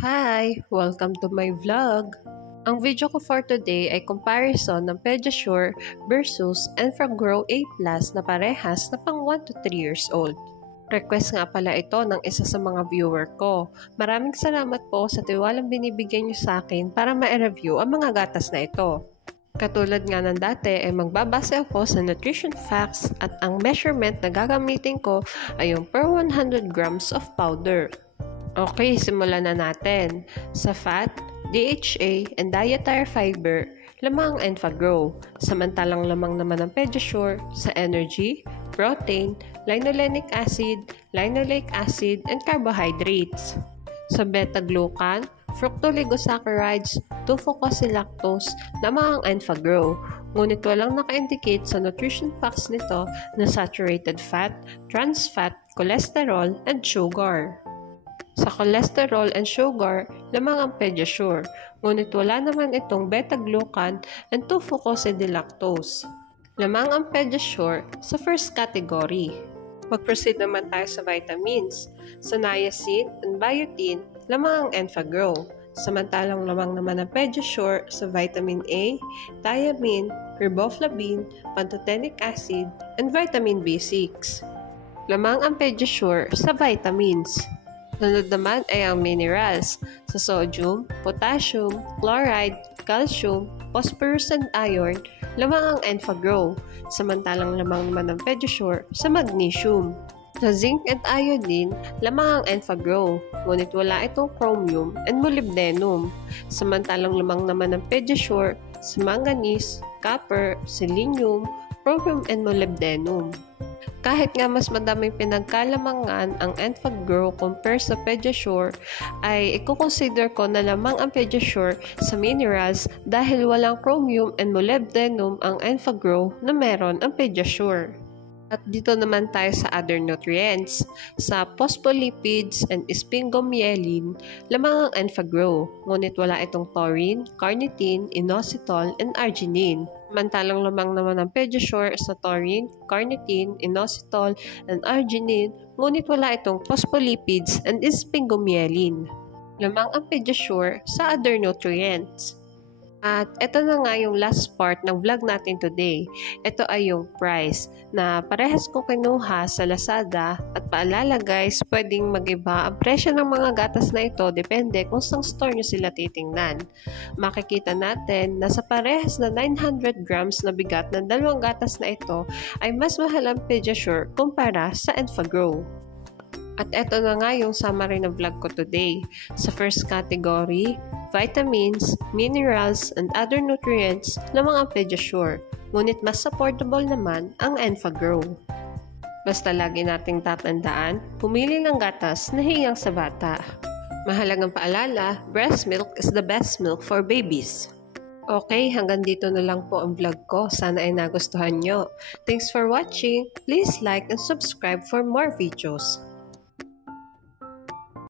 Hi! Welcome to my vlog! Ang video ko for today ay comparison ng Pediasure versus Enfagrow A+ na parehas na pang 1 to 3 years old. Request nga pala ito ng isa sa mga viewer ko. Maraming salamat po sa tiwalang binibigyan niyo sa akin para ma-review ang mga gatas na ito. Katulad nga ng dati ay magbabase ako sa nutrition facts at ang measurement na gagamitin ko ay yung per 100 grams of powder. Okay, simulan na natin. Sa fat, DHA, and dietary fiber, lamang ang Enfagrow. Samantalang lamang naman ang Pediasure sa energy, protein, linolenic acid, linoleic acid, and carbohydrates. Sa beta-glucan, fructooligosaccharides, 2-fucosilactose, lamang ang Enfagrow. Ngunit walang naka-indicate sa nutrition facts nito na saturated fat, trans fat, cholesterol, and sugar. Sa cholesterol and sugar, lamang ang Pediasure, ngunit wala naman itong beta-glucan and 2-fucosidilactose. Lamang ang Pediasure sa first category. Mag-proceed naman tayo sa vitamins. Sa niacin and biotin, lamang ang Enfagrow. Samantalang lamang naman ang Pediasure sa vitamin A, thiamine, riboflavin, pantothenic acid, and vitamin B6. Lamang ang Pediasure sa vitamins. Sunod naman ay ang minerals sa sodium, potassium, chloride, calcium, phosphorus and iron, lamang ang Enfagrow, samantalang lamang naman ang Pediasure sa magnesium. Sa zinc and iodine, lamang ang Enfagrow, ngunit wala itong chromium and molybdenum, samantalang lamang naman ang Pediasure sa manganese, copper, selenium, chromium and molybdenum. Kahit nga mas madaming pinagkalamangan ang Enfagrow compare sa Pediasure, ay i-consider ko na lamang ang Pediasure sa minerals dahil walang chromium and molybdenum ang Enfagrow na meron ang Pediasure. At dito naman tayo sa other nutrients. Sa phospholipids and sphingomyelin, lamang ang Enfagrow, ngunit wala itong taurine, carnitine, inositol, and arginine. Samantalang lamang naman ang Pediasure sa taurine, carnitine, inositol, and arginine, ngunit wala itong phospholipids and sphingomyelin. Lamang ang Pediasure sa other nutrients. At ito na nga yung last part ng vlog natin today. Ito ay yung price na parehas ko kinuha sa Lazada. At paalala guys, pwedeng mag-iba ang presyo ng mga gatas na ito depende kung saan store nyo sila titingnan. Makikita natin na sa parehas na 900 grams na bigat ng dalawang gatas na ito ay mas mahal ang Pediasure kumpara sa Enfagrow. At eto na nga yung summary ng vlog ko today. Sa first category, vitamins, minerals, and other nutrients, lamang ang Pediasure. Ngunit mas supportable naman ang Enfagrow. Basta lagi nating tatandaan, pumili ng gatas na hiyang sa bata. Mahalagang paalala, breast milk is the best milk for babies. Okay, hanggang dito na lang po ang vlog ko. Sana ay nagustuhan nyo. Thanks for watching. Please like and subscribe for more videos.